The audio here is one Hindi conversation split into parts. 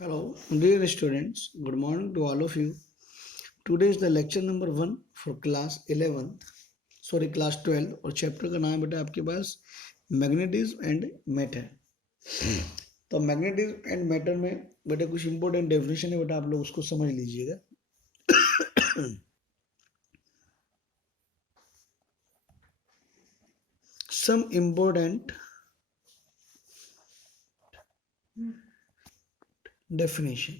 Hello, dear students. Good morning to all of you. Today is the lecture number 1 for class 11th. Sorry class 12 और चैप्टर का नाम है बेटा आपके पास मैग्नेटिज्म एंड मैटर। तो मैग्नेटिज्म एंड मैटर में बेटा कुछ इंपॉर्टेंट डेफिनेशन है बेटा, आप लोग उसको समझ लीजिएगा। Some important definition,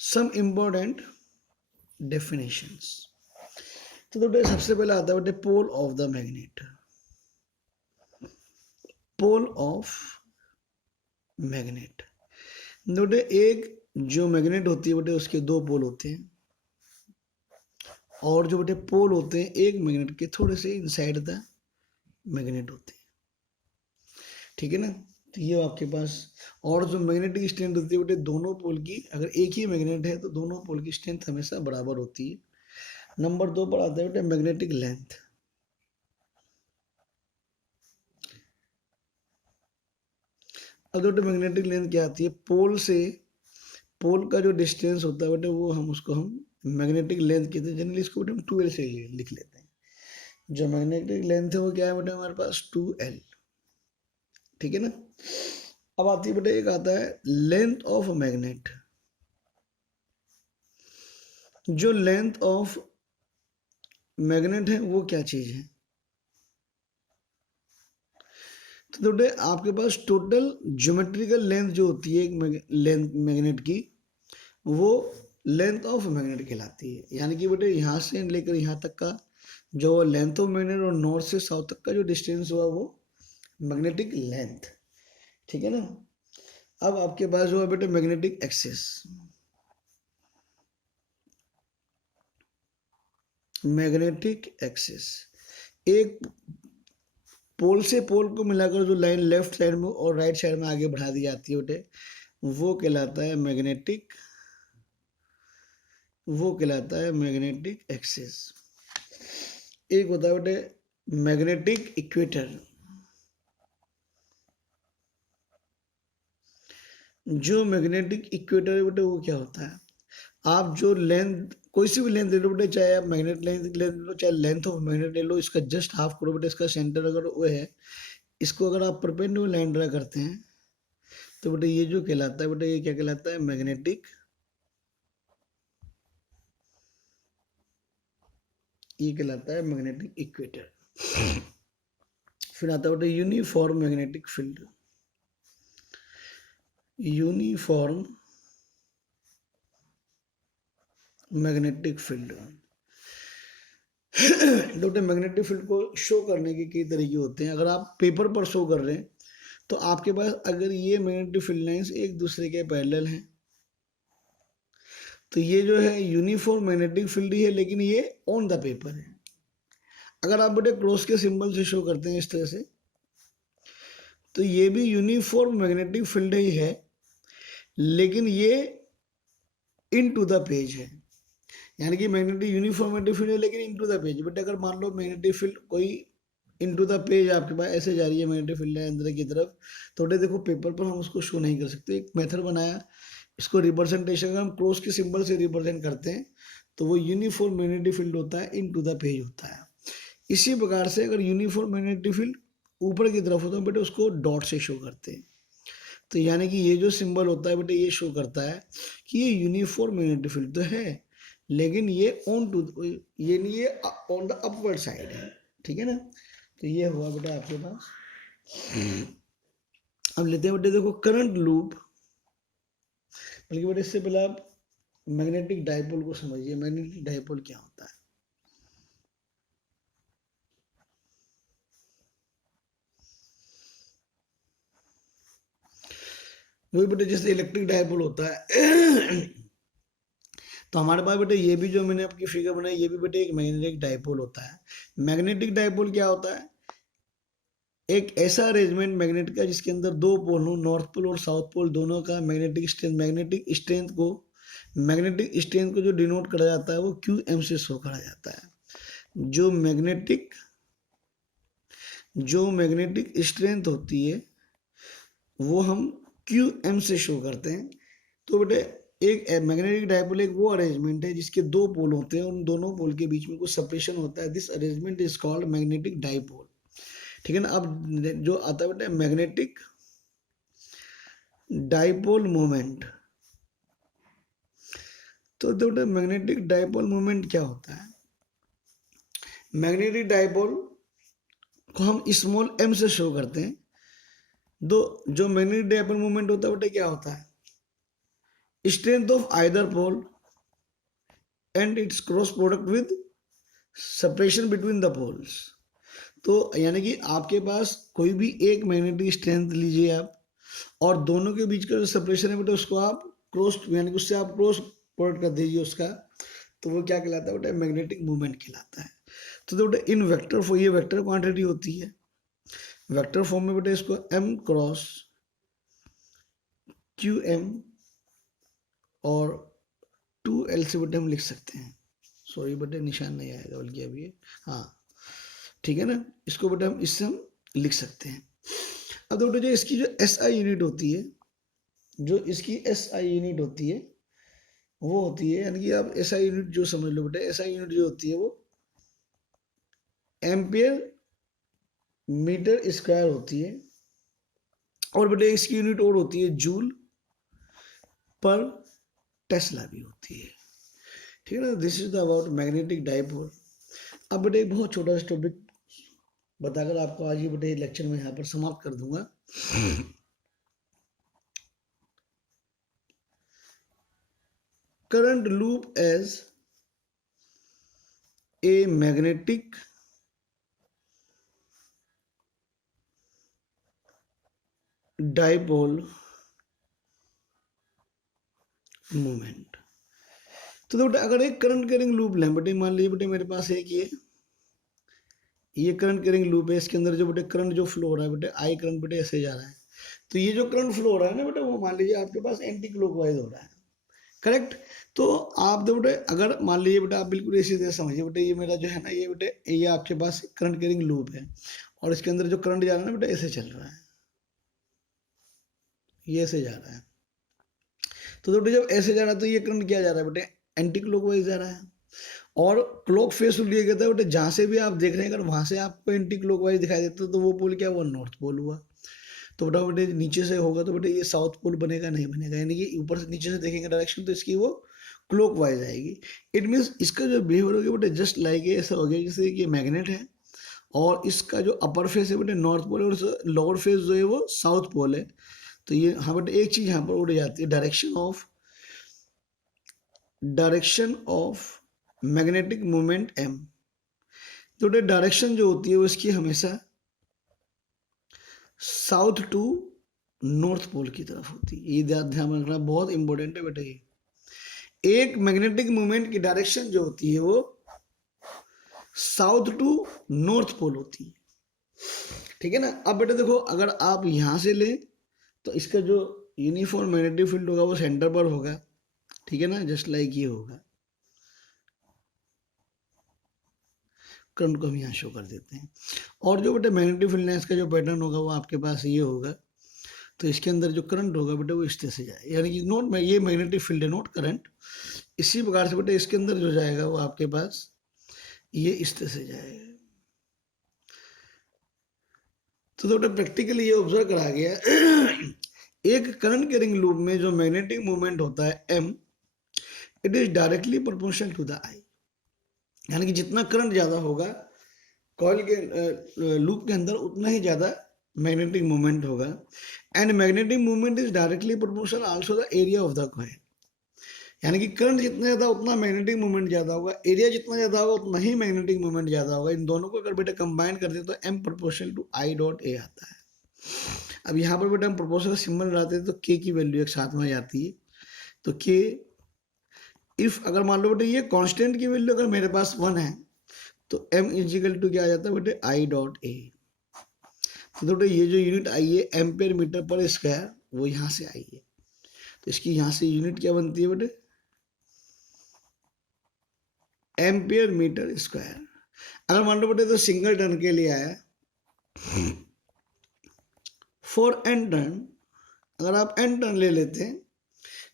some important definitions. तो बेटा सबसे पहले आता है बेटे pole of the magnet. Pole of magnet बेटे एक जो मैग्नेट होती है बेटे उसके दो पोल होते हैं, और जो बेटे पोल होते हैं एक मैग्नेट के थोड़े से इनसाइड द मैग्नेट होते हैं, ठीक है ना। तो ये आपके पास, और जो मैग्नेटिक स्ट्रेंथ होती है बेटे दोनों पोल की, अगर एक ही मैग्नेट है तो दोनों पोल की स्ट्रेंथ हमेशा बराबर होती है। नंबर 2 पर आता है बेटे मैग्नेटिक लेंथ। अब बेटे मैग्नेटिक लेंथ क्या आती है, पोल से पोल का जो डिस्टेंस होता है बेटे वो हम मैग्नेटिक लेंथ कहते हैं। जनरली इसको बेटे हम 2L से लिख लेते हैं। जो मैग्नेटिक लेंथ है वो क्या है बेटे हमारे पास 2L, ठीक है ना। अब आती है बेटे एक आता है लेंथ ऑफ मैग्नेट। जो लेंथ ऑफ मैग्नेट है वो क्या चीज है, तो बेटे आपके पास टोटल ज्योमेट्रिकल लेंथ जो होती है एक लेंथ मैग्नेट की, वो लेंथ ऑफ मैग्नेट कहलाती है। यानी कि बेटे यहाँ से लेकर यहाँ तक का जो लेंथ ऑफ मैग्नेट और नॉर्थ से साउथ तक का जो डिस्टेंस हुआ वो मैग्नेटिक लेंथ, ठीक है ना। अब आपके पास जो है बेटे मैग्नेटिक एक्सिस। मैग्नेटिक एक्सिस एक पोल से पोल को मिलाकर जो लाइन लेफ्ट साइड में और राइट साइड में आगे बढ़ा दी जाती है बेटे वो कहलाता है मैग्नेटिक एक्सिस। एक होता है बेटे मैग्नेटिक इक्वेटर। जो मैग्नेटिक इक्वेटर है बेटे वो क्या होता है, आप जो लेंथ कोई सी भी लेंथ ले लो बेटे, चाहे आप मैग्नेट लेंथ ले लो चाहे लेंथ ऑफ मैग्नेट ले लो, इसका जस्ट हाफ करो बेटे, इसका सेंटर अगर वो है, इसको अगर आप परपेंडिकुलर लाइन ड्रा करते हैं तो बेटे ये जो कहलाता है बेटे ये क्या कहलाता है मैग्नेटिक, ये कहलाता है मैग्नेटिक इक्वेटर। फिर आता है बेटे uniform magnetic field. Uniform magnetic field बेटे मैग्नेटिक फील्ड को शो करने के कई तरीके होते हैं। अगर आप पेपर पर शो कर रहे हैं तो आपके पास अगर ये मैग्नेटिक फील्ड लाइंस एक दूसरे के पैरेलल हैं तो ये जो है यूनिफॉर्म मैग्नेटिक फील्ड ही है, लेकिन ये ऑन द पेपर है। अगर आप बेटे क्रॉस के सिंबल से शो करते हैं इस तरह से तो ये भी यूनिफॉर्म मैग्नेटिक फील्ड ही है, लेकिन ये इन टू द पेज है। यानी कि मैग्नेटिक यूनिफॉर्म मैग्नेटिक फील्ड है लेकिन इन टू द पेज। बट अगर मान लो मैग्नेटिक फील्ड कोई इन टू द पेज आपके पास ऐसे जा रही है मैग्नेटिक फील्ड अंदर की तरफ, तो देखो पेपर पर हम उसको शो नहीं कर सकते। एक मेथड बनाया, इसको रिप्रेजेंटेशन हम क्रॉस के सिंबल से रिप्रेजेंट करते हैं तो वो यूनिफॉर्म मैग्नेटिक फील्ड होता है, इन टू द पेज होता है। इसी प्रकार से अगर यूनिफॉर्म मैग्नेटिक फील्ड ऊपर की तरफ होता है बेटे उसको डॉट से शो करते हैं। तो यानी कि ये जो सिंबल होता है बेटे ये शो करता है कि ये यूनिफॉर्म मैग्नेटिक फील्ड तो है, लेकिन ये ऑन टू ये नहीं, ये ऑन द अपवर्ड साइड है, ठीक है ना। तो ये हुआ बेटा आपके पास। अब लेते हैं बेटे देखो करंट लूप, बल्कि बेटे इससे पहले आप मैग्नेटिक डाइपोल को समझिए। मैग्नेटिक डाइपोल क्या होता है, वही बेटे जैसे इलेक्ट्रिक डाइपोल होता है तो हमारे पास बेटे ये भी जो मैंने आपकी फिगर बनाई ये भी बेटे एक मैग्नेटिक डाइपोल होता है। मैग्नेटिक डाइपोल क्या होता है, एक ऐसा अरेंजमेंट मैग्नेट का जिसके अंदर दो पोल हो, नॉर्थ पोल और साउथ पोल दोनों का मैग्नेटिक स्ट्रेंथ को जो डिनोट करा जाता है वो QM से शो करा जाता है। जो मैग्नेटिक स्ट्रेंथ होती है वो हम क्यू एम से शो करते हैं। तो बेटे एक मैग्नेटिक डायपोल एक वो अरेंजमेंट है जिसके दो पोल होते हैं, उन दोनों पोल के बीच में कुछ सेपरेशन होता है। This arrangement is called magnetic dipole. ठीक है ना। अब जो आता है बेटे मैग्नेटिक डायपोल मोमेंट। तो बेटे मैग्नेटिक डायपोल मोमेंट क्या होता है? मैग्नेटिक डायपोल को हम स्मॉल एम से शो करते हैं। दो जो मैग्नेटिक डायपोल मोमेंट होता है बेटे क्या होता है? Strength of either pole and its cross product with separation between the poles. तो यानी कि आपके पास कोई भी एक मैग्नेटिक स्ट्रेंथ लीजिए आप, और दोनों के बीच का जो सेपरेशन है बेटा उसको आप क्रॉस, यानी कि उससे आप क्रॉस प्रोडक्ट कर दीजिए उसका, तो वो क्या कहलाता है बेटा? मैग्नेटिक मूवमेंट कहलाता है। तो बेटा इन वेक्टर फॉर्म, ये वेक्टर क्वांटिटी होती है, वेक्टर फॉर्म में बेटा इसको m क्रॉस क्यू एम और 2l से बेटे हम लिख सकते हैं। सॉरी बेटे निशान नहीं आएगा बल्कि अभी ये, हाँ ठीक है ना। इसको बेटे हम इससे हम लिख सकते हैं। अब बेटे जो इसकी जो SI यूनिट होती है, जो इसकी SI यूनिट होती है वो होती है, यानी कि आप SI यूनिट जो समझ लो बेटे, SI यूनिट जो होती है वो एम्पियर मीटर स्क्वायर होती है, और बेटे इसकी यूनिट और होती है जूल पर टेस्ला भी होती है। ठीक है ना। This is the about magnetic dipole. अब बेटे एक बहुत छोटा सा टॉपिक बताकर आपको आज ये बेटे लेक्चर में यहाँ पर समाप्त कर दूंगा। Current loop as a magnetic dipole movement. तो बेटे अगर एक करंट कैरिंग लूप लें बेटे, मान लीजिए बेटे मेरे पास एक ये करंट कैरिंग लूप है, इसके अंदर जो बेटे करंट जो फ्लो हो रहा है बेटे, आई करंट बेटे ऐसे जा रहा है। तो ये जो करंट फ्लो हो रहा है ना बेटे, वो मान लीजिए आपके पास एंटी क्लॉकवाइज हो रहा है, करेक्ट। तो आप दो बेटे अगर मान लीजिए बेटे, आप बिल्कुल इसी तरह समझिए बेटे, ये मेरा जो है ना, ये बेटे ये आपके पास करंट कैरिंग लूप है, और इसके अंदर जो करंट जा रहा है ना बेटे ऐसे चल रहा है, ये ऐसे जा रहा है। तो बेटे जब ऐसे जा रहा है तो ये करंट क्या जा रहा है बेटे? एंटी क्लॉकवाइज जा रहा है। और क्लॉक फेस लिए गया था बेटे, जहाँ से भी आप देख रहे हैं अगर वहाँ से आपको एंटी क्लॉकवाइज दिखाई देता है तो वो पोल क्या हुआ? नॉर्थ पोल हुआ। तो बेटा बेटे नीचे से होगा तो बेटे ये साउथ पोल बनेगा? नहीं बनेगा। यानी कि ऊपर से नीचे से देखेंगे डायरेक्शन तो इसकी वो क्लॉकवाइज आएगी। इट मीन्स इसका जो बिहेवियर होगा बेटे जस्ट लाइक ये ऐसा हो गया जैसे कि मैग्नेट है, और इसका जो अपर फेस है बेटे नॉर्थ पोल है, और लोअर फेस जो है वो साउथ पोल है। तो ये हाँ बेटे एक चीज यहाँ पर उड़ जाती है, direction of magnetic moment m। तो बेटे डायरेक्शन जो होती है वो इसकी हमेशा साउथ टू नॉर्थ पोल की तरफ होती है। ये ध्यान रखना बहुत इंपॉर्टेंट है बेटा। ये एक मैग्नेटिक मोमेंट की डायरेक्शन जो होती है वो साउथ टू नॉर्थ पोल होती है। ठीक है ना। अब बेटा देखो, अगर आप यहां से लें तो इसका जो यूनिफॉर्म मैग्नेटिक फील्ड होगा वो सेंटर पर होगा। ठीक है ना, जस्ट लाइक ये होगा। करंट को हम यहाँ शो कर देते हैं, और जो बेटे मैग्नेटिक फील्ड का जो पैटर्न होगा वो आपके पास ये होगा। तो इसके अंदर जो करंट होगा बेटे वो इस तरह से जाए, यानी कि नोट में ये मैग्नेटिक फील्ड है, नोट करंट। इसी प्रकार से बेटे इसके अंदर जो जाएगा वो आपके पास ये इस तरह से जाएगा। तो बेटे प्रैक्टिकली ये ऑब्जर्व करा गया एक करंट कैरिंग लूप में जो मैग्नेटिक मूवमेंट होता है m, it is directly proportional to the I. यानी कि जितना करंट ज्यादा होगा कॉइल के लूप के अंदर, उतना ही ज्यादा मैग्नेटिक मूवमेंट होगा। And magnetic movement is directly proportional also the area of the coil. यानी कि करंट जितना ज्यादा उतना मैग्नेटिक मूवमेंट ज्यादा होगा, एरिया जितना ज्यादा होगा उतना ही मैग्नेटिक मूवमेंट ज्यादा होगा। इन दोनों को अगर बेटा कंबाइन कर दे तो m proportional to I dot A आता है। अब यहाँ पर बेटा हम प्रोपोर्शनल सिंबल लगाते हैं तो k की वैल्यू एक साथ में आ जाती है। तो k इफ अगर मान लो बेटे ये कांस्टेंट की वैल्यू अगर मेरे पास 1 है तो m इजिकल टू क्या आ जाता है बेटे? I dot A। तो बेटे ये जो यूनिट आई है एम्पेयर मीटर पर स्क्वायर, वो यहाँ से आई है, तो इसकी यहाँ से यूनिट क्या बनती है बेटे? Ampere metre square. अगर मान लो बेटे तो सिंगल टर्न के लिए आया, फॉर एन टर्न अगर आप एन टर्न ले लेते हैं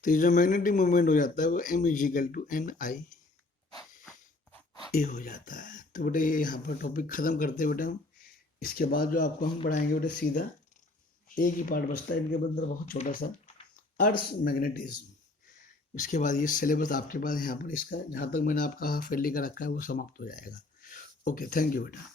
तो ये जो मैग्नेटिक मोमेंट हो जाता है वो m इजिकल टू एन आई ए हो जाता है। तो बेटे ये यहाँ पर टॉपिक खत्म करते हैं बेटा हम। इसके बाद जो आपको हम पढ़ाएंगे बेटे सीधा एक ही पार्ट बचता है इनके अंदर, बहुत छोटा सा, अर्थ मैग्नेटिज्म। इसके बाद ये सिलेबस आपके पास यहाँ पर इसका जहाँ तक मैंने आपका हाफ ईयरली का रखा है वो समाप्त हो जाएगा। ओके, थैंक यू बेटा।